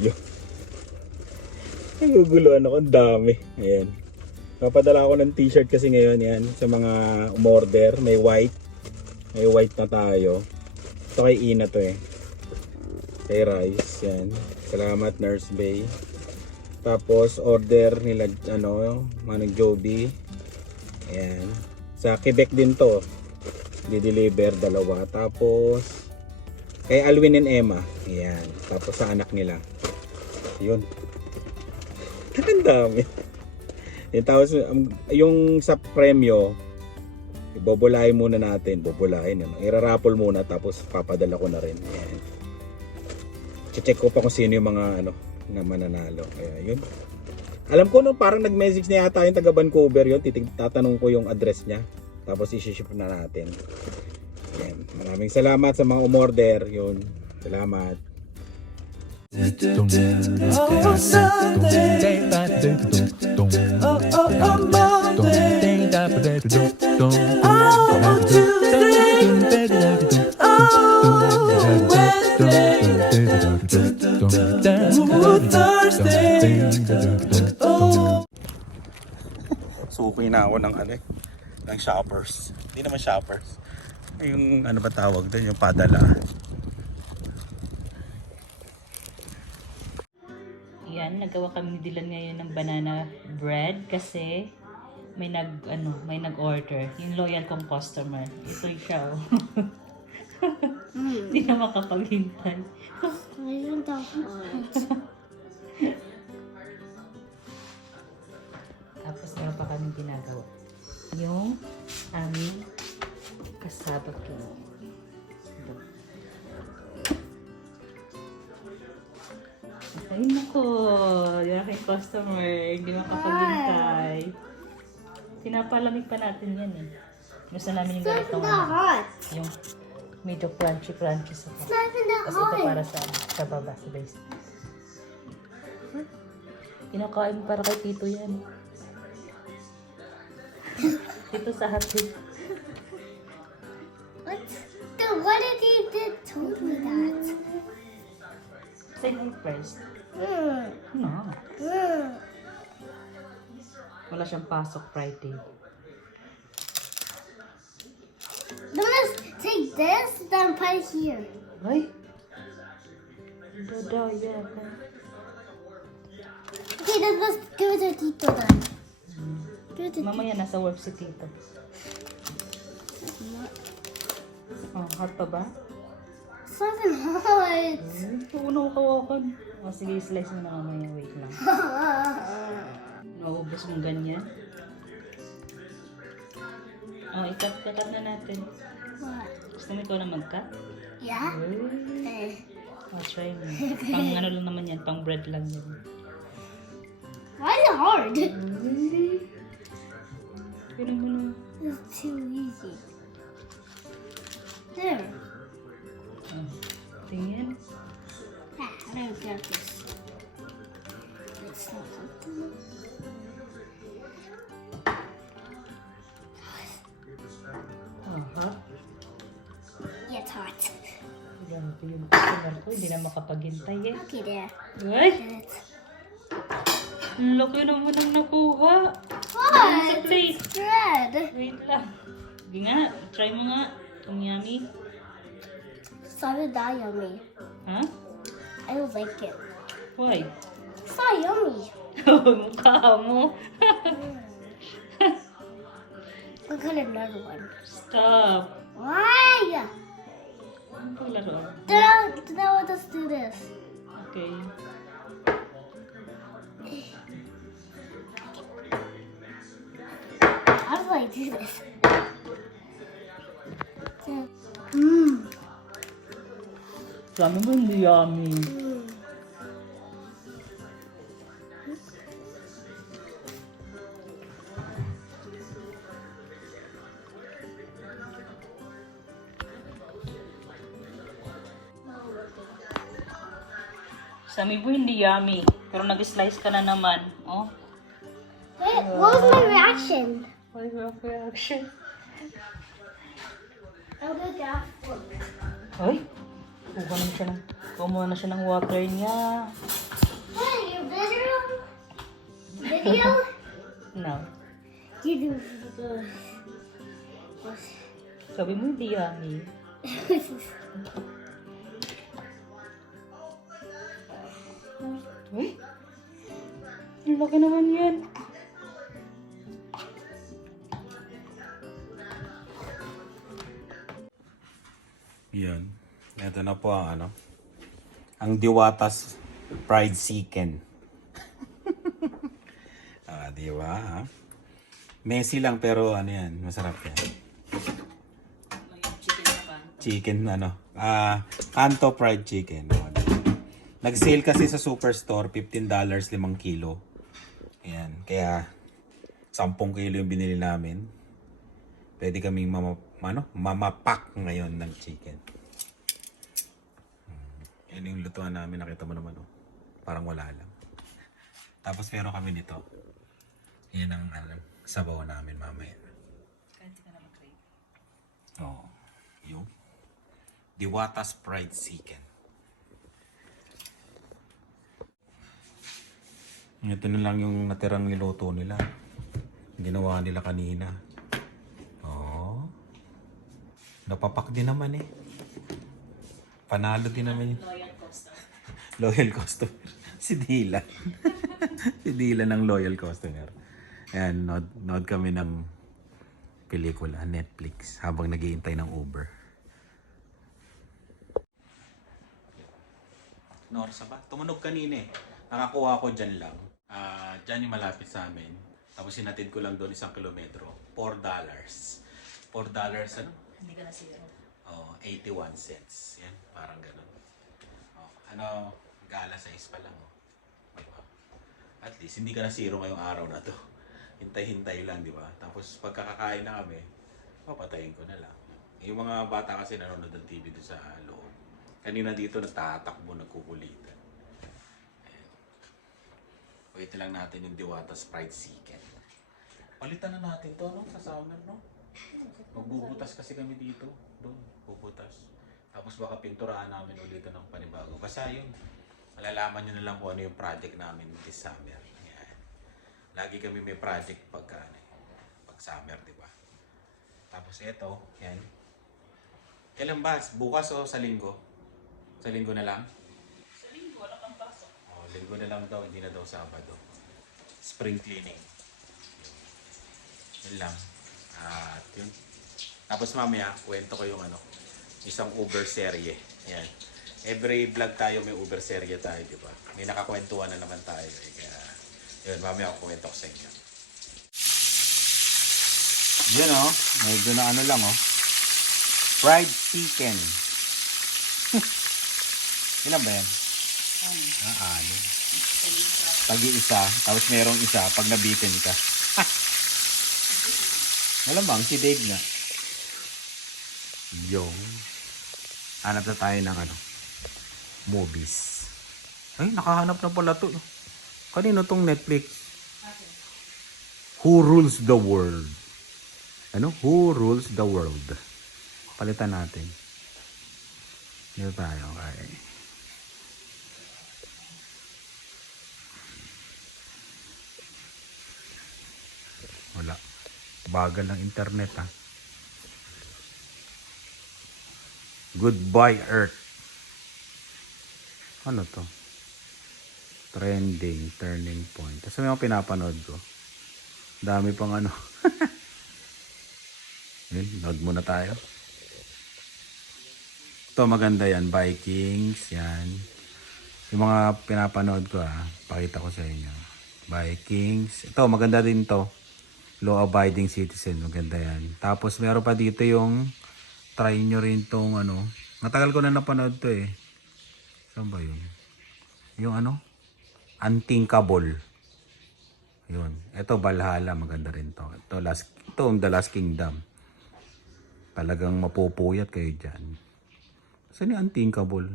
Yun. Naguguluhan ako, ang dami. Ayan. Napadala ako ng t-shirt kasi ngayon yan sa mga umorder. May white. May white na tayo. Ito kay Ina to eh. Kay Rice. Yan. Salamat Nurse Bay. Tapos order nila Manong Joby. Ayan. Sa Quebec din to. Di-deliver dalawa. Tapos kay Alwin and Emma. Ayan. Tapos sa anak nila. Yun. Ang dami. Tapos yung sa premyo, ibobolahin muna natin. Bobolahin. Irarapol muna tapos papadala ko na rin. Ayan. Check ko pa kung sino yung mga na mananalo. Kaya yun. Alam ko parang nag-message na yata yung taga Vancouver yun. Tatanong ko yung address niya. Tapos i-ship na natin. Ayan. Maraming salamat sa mga umorder. Yun. Salamat. Oh, Sunday. Oh, Monday. Oh, Tuesday. Oh, Wednesday. Oh, Thursday. Oh. Suki na ako ng shoppers. Hindi naman shoppers. Yung ano ba tawag doon, yung padala. Yan, nagawa kami ni Dylan ngayon ng banana bread kasi may nag-order. Yung loyal kong customer. Ito siya, oh. Hindi na makapaghintay. Ayun dapat. Tapos meron pa kaming ginagawa. Yung aming kasabag yun. Ay nako, yung aking customer, hindi makapaghintay. Pinapalamig pa natin yan eh. Gusto namin yung ganito yung medyo crunchy sa top. Tapos ito para sa baba, sa base. Kinakain para kay Tito yan. Dito sa hati. What did he did told me that? Say hi first. No. Wala siyang pasok Friday. Then let's take this, then put it here. Ay! Dadaya ka. Okay, then let's give it to Tito then. Give it to Mamaya nasa work si Tito. Oh, hot pa ba? Something hot. Uno kawakan. O sige, slice mo na mamaya. Wait lang. Nauubos mong ganyan. Oh, ikat na natin. What? Gusto mo ikaw na mag-cut? Yeah? Ay. Oh, try mo. Pang ano lang naman yan, pang bread lang yan. Why is it hard? Pero mo na. It's too easy. There. Oh, tingin. Ah, I don't got this. It's not something. Oh, ha? Yeah, it's hot. Grabe yung customer ko, hindi na makapaghintay eh. Okay, there. Ay! Get it. Laki naman ang nakuha. Sa What? plate. It's red. Wait lang. Sige nga, try mo nga. Ang yummy. Started that yummy. Ha? I don't like it. Why? It's not yummy. Mukha mo. Look at another one. Stop. Why? Ano pang laruan? Now let's do this. Okay. How do I do this? Mmm. Sabi mo hindi yummy. Sabi mo hindi yummy. Pero nag-slice ka na naman. Oh. Wait, what was my reaction? What is your reaction? I'll go down. Ay! Kuha naman siya ng Kumuha na siya ng water niya. Hey, you video? Video? No. You do. Sabi mo hindi, honey. Uy. Ang laki naman yan. Yun. Ito na po ang ano. Ang Diwatas Fried Chicken. Di ba? Ha? Messy lang pero ano yan, masarap yan. Chicken ano. Kanto fried chicken. Nag-sale kasi sa Superstore, $15, 5 kilo. Ayan, kaya 10 kilo yung binili namin. Pwede kaming mamapak ngayon ng chicken. Yan yung lutuan namin, nakita mo naman, oh. Parang wala lang. Tapos meron kami nito. Yan ang sabaw namin mamaya. Oh, yung Diwatas fried chicken. Ito na lang yung natirang niluto nila. Ginawa nila kanina. Oh. Napapak din naman eh. Panalo din naman yun. Loyal customer. Si Dylan. Si Dylan ng loyal customer. Ayan, nood kami ng pelikula, Netflix, habang naghihintay ng Uber. Norsa ba? Tumunog kanina eh. Nakakuha ko dyan lang. Dyan yung malapit sa amin. Tapos sinatid ko lang doon 1 kilometro. $4. $4 ano? Hindi ka na sila. Oh, 81 cents. Yan, parang ganun. Oh, ano, gala size pa lang. Oh. Diba? At least, hindi ka na zero ngayong araw na to. Hintay-hintay lang, di ba? Tapos, pagkakakain na kami, papatayin ko na lang. Yung mga bata kasi nanonood ng TV doon sa loob. Kanina dito, nagtatakbo, nagkukulitan. Ayan. Wait lang natin yung Diwatas fried chicken. Palitan na natin to, no? Sa summer, no? Magbubutas kasi kami dito. Doon, bubutas. Tapos baka pinturahan namin ulit ng panibago. Basta yun, malalaman nyo na lang kung ano yung project namin this summer. Yan. Lagi kami may project pag summer, di ba? Tapos ito, yan. Kailan ba? Bukas o sa linggo? Sa linggo na lang? Sa linggo, wala kang pasok. Oh, linggo na lang daw, hindi na daw Sabado. Spring cleaning. Yun lang. At yun. Tapos mamaya, kwento ko yung isang Uber serye. Yan. Every vlog tayo may Uber serye tayo, di ba? May nakakwentuhan na naman tayo. Kaya, yun, mamaya ako kwento ko sa inyo. Yun medyo na lang fried chicken. Ilan ba yan? Ano? Tagi-isa, tapos merong isa pag nabitin ka. Malamang si Dave na. Yung hanap na tayo ng movies. Ay, nakahanap na pala to. Kanino tong Netflix? Who Rules the World? Who Rules the World? Palitan natin. Dito tayo. Okay. Wala. Bagal ng internet ha. Goodbye Earth. Ano to? Trending, turning point. Tapos may mga pinapanood ko. Dami pang Yun, load muna tayo. Ito maganda yan. Vikings, yan. Yung mga pinapanood ko pakita ko sa inyo. Vikings. Ito maganda din to. Law Abiding Citizen, maganda yan. Tapos meron pa dito yung try nyo rin tong matagal ko na napanood to eh. Saan ba yun? Yung Unthinkable. Yun. Ito Valhalla, maganda rin to. Ito The Last Kingdom. Talagang mapupuyat kayo dyan. Saan yung Unthinkable?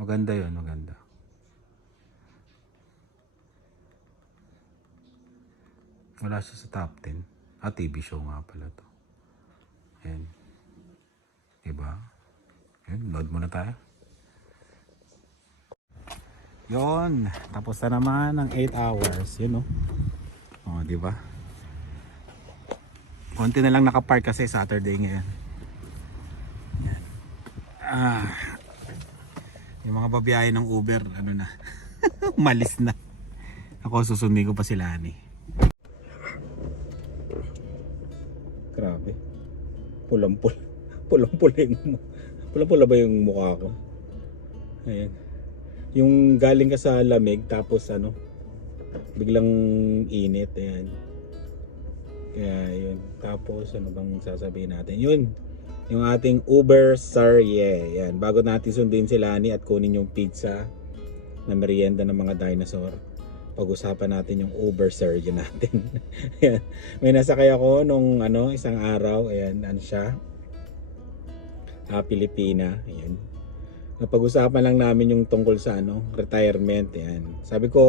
Maganda yun, maganda. Wala siya sa top 10. TV show nga pala to. Ayan. Diba? Yun, load muna tayo. Yun, tapos na naman ang 8 hours. Yun, no? Oh, di ba? Konti na lang nakapark kasi Saturday ngayon. Yan. Yung mga babiyahe ng Uber, ano na, umalis na. Ako susundin ko pa sila ni. Grabe. Pulang-pula. Pulang-pula yung pulang-pula ba yung mukha ko? Ayan. Yung galing ka sa lamig tapos ano, biglang init. Ayan. Kaya yun. Tapos ano bang sasabihin natin? Yun. Yung ating Uber Sarye. Yan. Bago natin sundin si Lani at kunin yung pizza na merienda ng mga dinosaur, pag-usapan natin yung Uber Sarye natin. Yan. May nasakay ako nung ano, isang araw. Ayan. Ano siya? Pilipina. Ayan. Napag-usapan lang namin yung tungkol sa ano, retirement. Ayan. Sabi ko,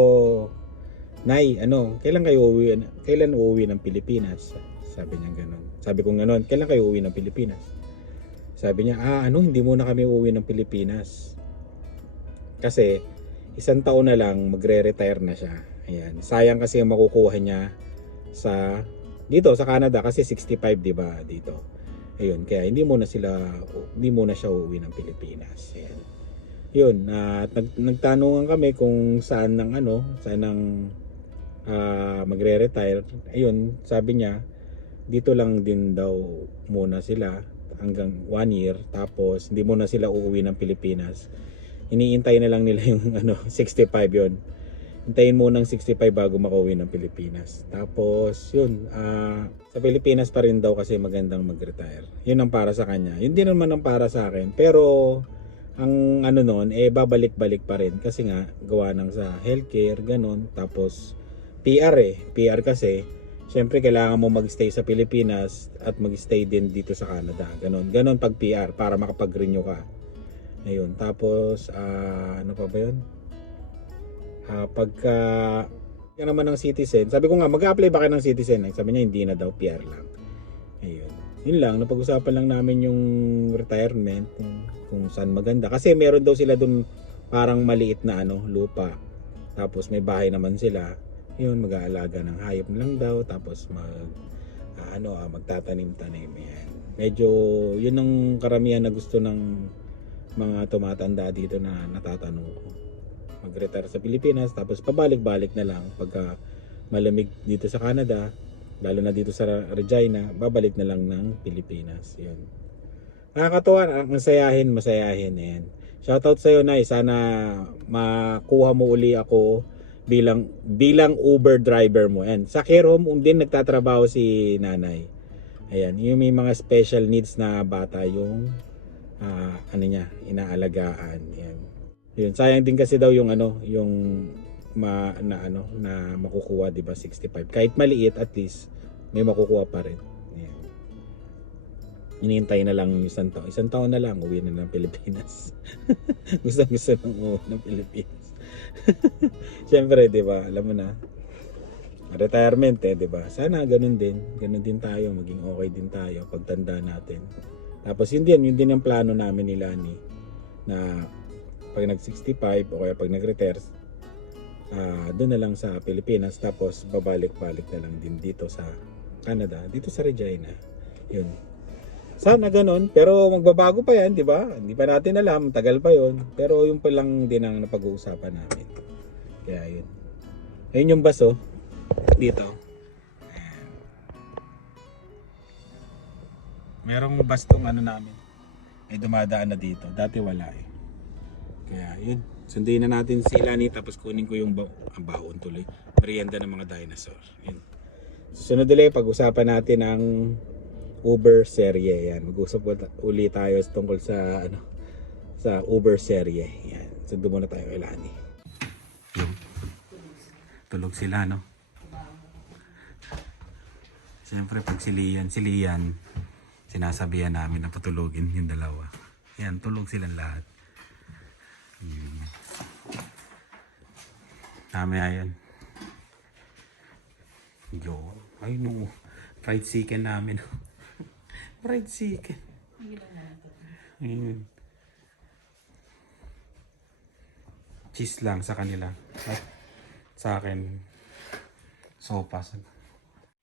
Nay, ano, kailan uuwi ng Pilipinas? Sabi niya gano'n. Sabi ko gano'n, kailan kayo uuwi ng Pilipinas? Sabi niya, hindi muna kami uuwi ng Pilipinas. Kasi, 1 taon na lang, magre-retire na siya. Ayan. Sayang kasi yung makukuha niya dito sa Canada kasi 65, di ba, dito. Ayun, kaya hindi muna siya uuwi ng Pilipinas. Ayan. Yun, nagtanungan kami kung saan magre-retire. Ayun, sabi niya, dito lang din daw muna sila hanggang 1 year, tapos hindi muna sila uuwi ng Pilipinas. Iniintay na lang nila yung 65 yun. Hintayin muna ng 65 bago makauwi ng Pilipinas. Tapos yun, sa Pilipinas pa rin daw kasi magandang mag-retire. Yun ang para sa kanya. Yun din naman ang para sa akin. Pero ang noon, babalik-balik pa rin kasi nga gawa ng sa healthcare, ganun. Tapos PR kasi syempre kailangan mo magstay sa Pilipinas at magstay din dito sa Canada. Ganon pag PR para makapag-renew ka. Ayun, tapos ano pa ba 'yun? Pagka naman ng citizen, sabi ko nga mag-a-apply ba kayo ng citizen? Sabi niya hindi na daw, PR lang. Ayun. Yun lang, napag-usapan lang namin yung retirement, kung saan maganda. Kasi meron daw sila dun parang maliit na lupa. Tapos may bahay naman sila. Yun, mag-aalaga ng hayop lang daw, tapos magtatanim-tanim. Yan. Medyo yun ang karamihan na gusto ng mga tumatanda dito na natatanong ko. Mag-retire sa Pilipinas, tapos pabalik-balik na lang pagka malamig dito sa Canada, lalo na dito sa Regina, babalik na lang ng Pilipinas. Yun. Nakakatuwa, masayahin. Yan. Shoutout sa'yo, Nay. Sana makuha mo uli ako bilang Uber driver mo. Yan. Sa care home din nagtatrabaho si Nanay. Ayan, yung may mga special needs na bata yung inaalagaan. Yan. Yun, sayang din kasi daw yung na makukuha, 'di ba, 65. Kahit maliit, at least may makukuha pa rin. Yan. Hinihintay na lang yung 1 taon. 1 taon na lang uwi na ng Pilipinas. gusto nang uwi ng Pilipinas. Siyempre, 'di ba? Alam mo na. Retirement 'di ba? Sana ganun din tayo, maging okay din tayo pagtanda natin. Tapos yun din ang plano namin ni Lani na pag nag-65 o kaya pag nag-retire, doon na lang sa Pilipinas, tapos babalik-balik na lang din dito sa Canada, dito sa Regina. Yun. Sana ganun, pero magbabago pa yan, 'di ba? Hindi pa natin alam, tagal pa 'yon. Pero yung pa lang din ang napag-uusapan namin. Kaya yun. Ayun yung baso dito. Merong bastong namin. Dumadaan na dito. Dati wala eh. Kaya yun. Sunduin na natin si Lani, tapos kunin ko yung baon tuloy. Merienda ng mga dinosaur. Yun. Susunod ulit, pag-usapan natin ang Uber serye. Yan. Mag-usap ulit tayo tungkol sa sa Uber serye. Yan. Sundo muna tayo kay Lani. Yun. Tulog sila, no? Siyempre pag si Lian, sinasabihan namin na patulogin yung dalawa. Yan, tulog silang lahat. Mamaya yan. Yo, ay no. Fried chicken namin. Fried chicken. Ayun. cheese lang sa kanila. At sa akin, sopas.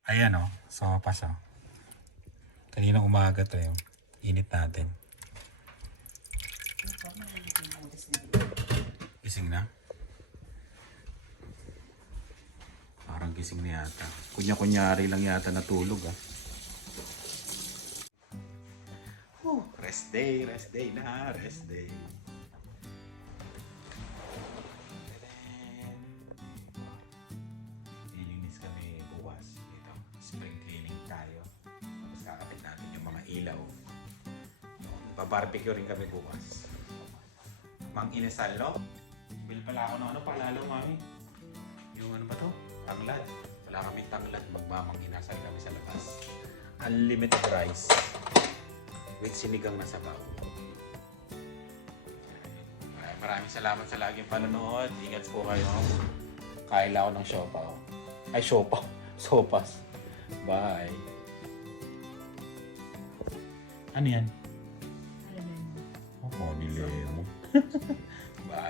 Ayan o, sopas o. Kaninang umaga to yun. Init natin. Gising na? Parang gising na yata. Kunya-kunyari lang yata natulog ah. Rest day na, rest day. Lilinis kami bukas dito. Spring cleaning tayo. Tapos kakapit natin yung mga ilaw. Babarbecue rin kami bukas. Mang Inesal, no? Bil pala ako ng ano, palalo mami. Yung ano ba to? Tanglad. Wala kami tanglad. Magmamang inasal kami sa labas. Unlimited rice. With sinigang na sabaw. Maraming salamat sa laging panonood. Ingat po kayo. Kain lang ako ng siopaw. Ay, siopaw. Sopas. Bye. Ano yan? Oh, nilemo. Bye.